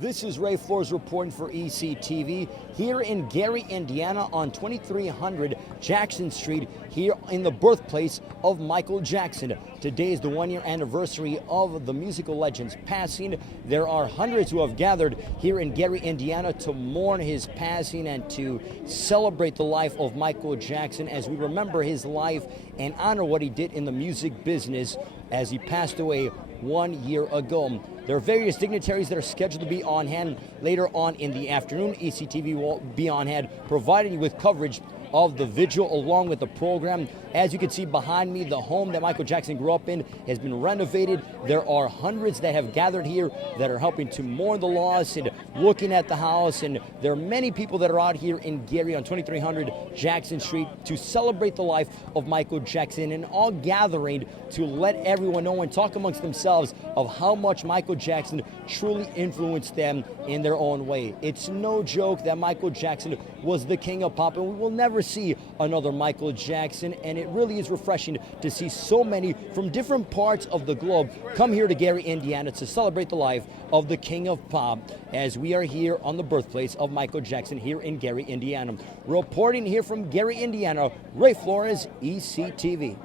This is Ray Flores reporting for ECTV here in Gary, Indiana on 2300 Jackson Street, here in the birthplace of Michael Jackson. Today is the one-year anniversary of the musical legend's passing. There are hundreds who have gathered here in Gary, Indiana to mourn his passing and to celebrate the life of Michael Jackson as we remember his life and honor what he did in the music business as he passed away 1 year ago. There are various dignitaries that are scheduled to be on hand later on in the afternoon. ECTV will be on hand providing you with coverage of the vigil along with the program. As you can see behind me, the home that Michael Jackson grew up in has been renovated. There are hundreds that have gathered here that are helping to mourn the loss and looking at the house. And there are many people that are out here in Gary on 2300 Jackson Street to celebrate the life of Michael Jackson, and all gathering to let everyone know and talk amongst themselves of how much Michael Jackson truly influenced them in their own way. It's no joke that Michael Jackson was the king of pop, and we will never see another Michael Jackson, and it really is refreshing to see so many from different parts of the globe come here to Gary, Indiana to celebrate the life of the king of pop as we are here on the birthplace of Michael Jackson here in Gary, Indiana. Reporting here from Gary, Indiana, Ray Flores, ECTV.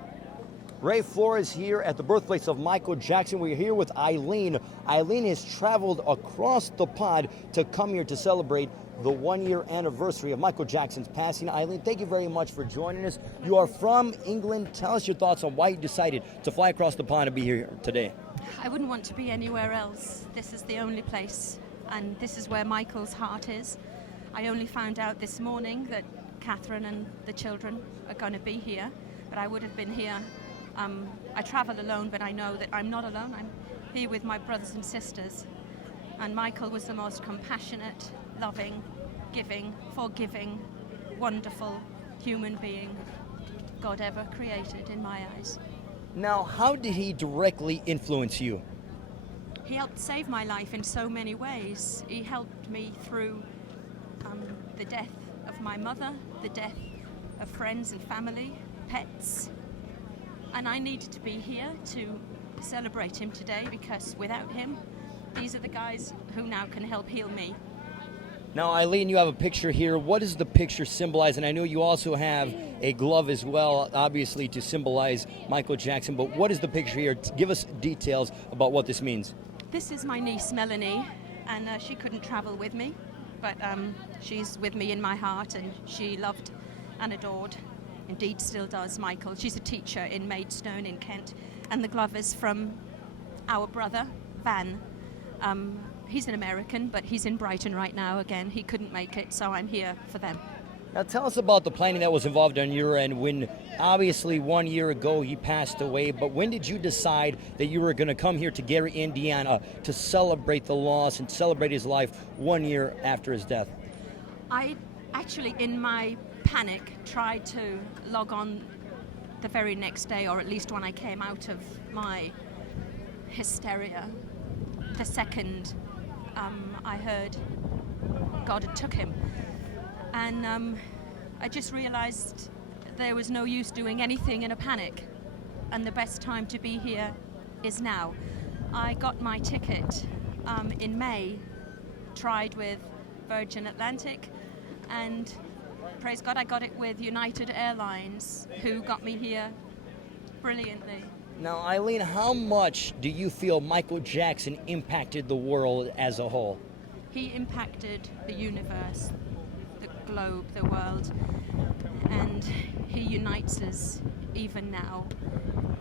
Ray Flores here at the birthplace of Michael Jackson. We're here with Eileen. Eileen has traveled across the pond to come here to celebrate the one-year anniversary of Michael Jackson's passing. Eileen, thank you very much for joining us. You are from England. Tell us your thoughts on why you decided to fly across the pond and be here today. I wouldn't want to be anywhere else. This is the only place, and this is where Michael's heart is. I only found out this morning that Catherine and the children are going to be here, but I would have been here. I travel alone, but I know that I'm not alone. I'm here with my brothers and sisters. And Michael was the most compassionate, loving, giving, forgiving, wonderful human being God ever created in my eyes. Now, how did he directly influence you? He helped save my life in so many ways. He helped me through the death of my mother, the death of friends and family, pets. And I needed to be here to celebrate him today because without him, these are the guys who now can help heal me. Now, Eileen, you have a picture here. What does the picture symbolize? And I know you also have a glove as well, obviously, to symbolize Michael Jackson. But what is the picture here? Give us details about what this means. This is my niece, Melanie, and she couldn't travel with me, but she's with me in my heart, and she loved and adored, indeed still does, Michael. She's a teacher in Maidstone in Kent, and the glove is from our brother, Van. He's an American, but he's in Brighton right now again. He couldn't make it, so I'm here for them. Now tell us about the planning that was involved on your end when, obviously 1 year ago he passed away, but when did you decide that you were going to come here to Gary, Indiana to celebrate the loss and celebrate his life 1 year after his death? I actually, in my panic, tried to log on the very next day, or at least when I came out of my hysteria, the second I heard God had took him. And I just realized there was no use doing anything in a panic, and the best time to be here is now. I got my ticket in May, tried with Virgin Atlantic, and praise God I got it with United Airlines, who got me here brilliantly. Now, Eileen, how much do you feel Michael Jackson impacted the world as a whole? He impacted the universe, the globe, the world, and he unites us even now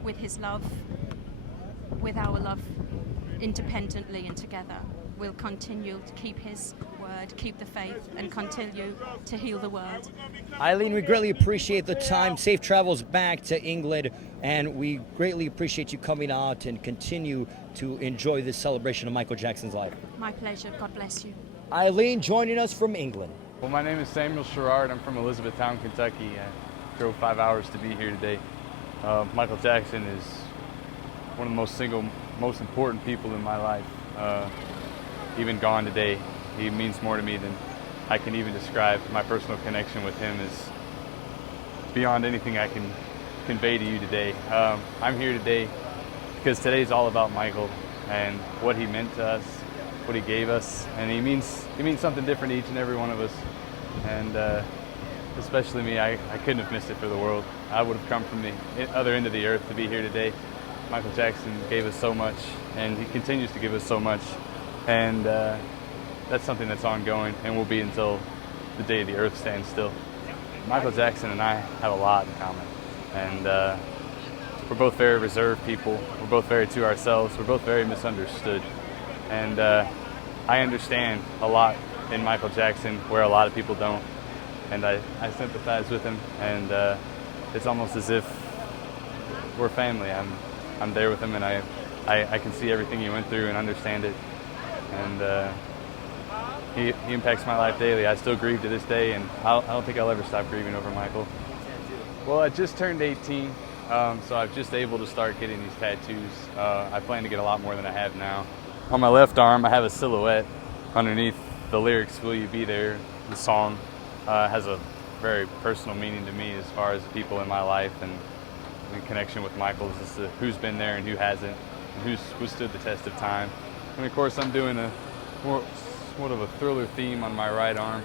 with his love, with our love, independently and together. We'll continue to keep his word, keep the faith, and continue to heal the world. Eileen, we greatly appreciate the time. Safe travels back to England, and we greatly appreciate you coming out and continue to enjoy this celebration of Michael Jackson's life. My pleasure. God bless you. Eileen joining us from England. Well, my name is Samuel Sherrard. I'm from Elizabethtown, Kentucky. I drove 5 hours to be here today. Michael Jackson is one of the most important people in my life. Even gone today, he means more to me than I can even describe. My personal connection with him is beyond anything I can convey to you today. I'm here today because today is all about Michael and what he meant to us what he gave us, and he means something different to each and every one of us. And especially me, I couldn't have missed it for the world. I would have come from the other end of the earth to be here today. Michael Jackson gave us so much, and he continues to give us so much, and that's something that's ongoing and will be until the day the earth stands still. Michael Jackson and I have a lot in common, and we're both very reserved people. We're both very to ourselves. We're both very misunderstood, and I understand a lot in Michael Jackson where a lot of people don't, and I sympathize with him, and it's almost as if we're family. I'm there with him, and I can see everything he went through and understand it, and he impacts my life daily. I still grieve to this day, and I don't think I'll ever stop grieving over Michael. Well, I just turned 18, so I'm just able to start getting these tattoos. I plan to get a lot more than I have now. On my left arm, I have a silhouette underneath the lyrics, "Will You Be There?" The song has a very personal meaning to me as far as people in my life, and in connection with Michael is just who's been there and who hasn't, and who's withstood the test of time. And of course, I'm doing a somewhat of a thriller theme on my right arm,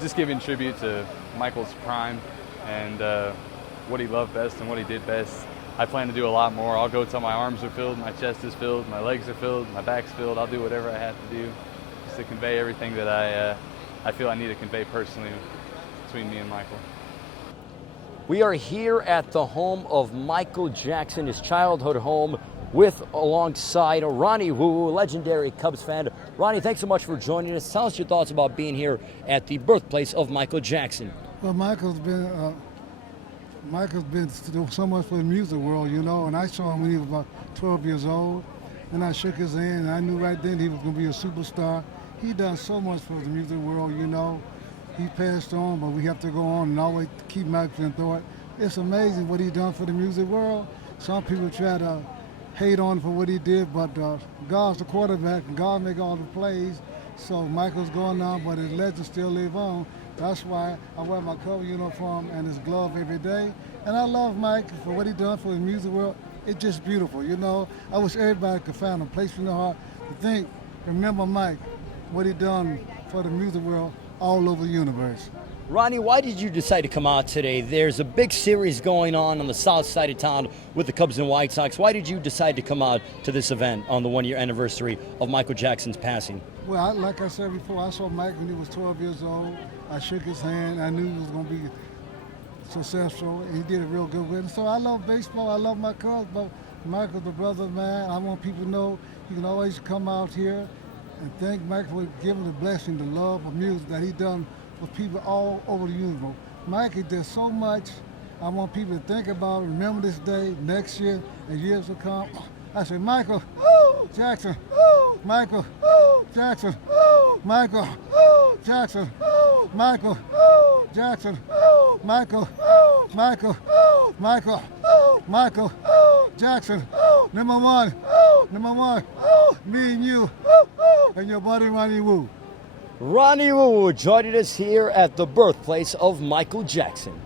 just giving tribute to Michael's prime and what he loved best and what he did best. I plan to do a lot more. I'll go till my arms are filled, my chest is filled, my legs are filled, my back's filled. I'll do whatever I have to do just to convey everything that I feel I need to convey personally between me and Michael. We are here at the home of Michael Jackson, his childhood home, alongside Ronnie Wu, legendary Cubs fan. Ronnie, thanks so much for joining us. Tell us your thoughts about being here at the birthplace of Michael Jackson. Well, Michael's been through so much for the music world, you know, and I saw him when he was about 12 years old, and I shook his hand, and I knew right then he was going to be a superstar. He done so much for the music world, you know. He passed on, but we have to go on and always keep Michael in thought. It's amazing what he done for the music world. Some people try to hate on him for what he did, but God's the quarterback, and God make all the plays. So Michael's going on, but his legend still live on. That's why I wear my Cubs uniform and his glove every day. And I love Mike for what he done for the music world. It's just beautiful, you know. I wish everybody could find a place in their heart to remember Mike, what he done for the music world all over the universe. Ronnie, why did you decide to come out today? There's a big series going on the south side of town with the Cubs and White Sox. Why did you decide to come out to this event on the one-year anniversary of Michael Jackson's passing? Well, like I said before, I saw Mike when he was 12 years old. I shook his hand. I knew he was going to be successful. He did it real good with it. So I love baseball. I love my Cubs, but Michael's the brother of mine. I want people to know you can always come out here and thank Michael for giving the blessing, the love of music that he done for people all over the universe. Michael did so much. I want people to think about it, remember this day, next year, and years to come. I say, Michael Jackson, Michael Jackson, Michael Jackson, Michael Jackson, Michael Jackson, number one, me and you, and your buddy Ronnie Wu. Ronnie Wu joining us here at the birthplace of Michael Jackson.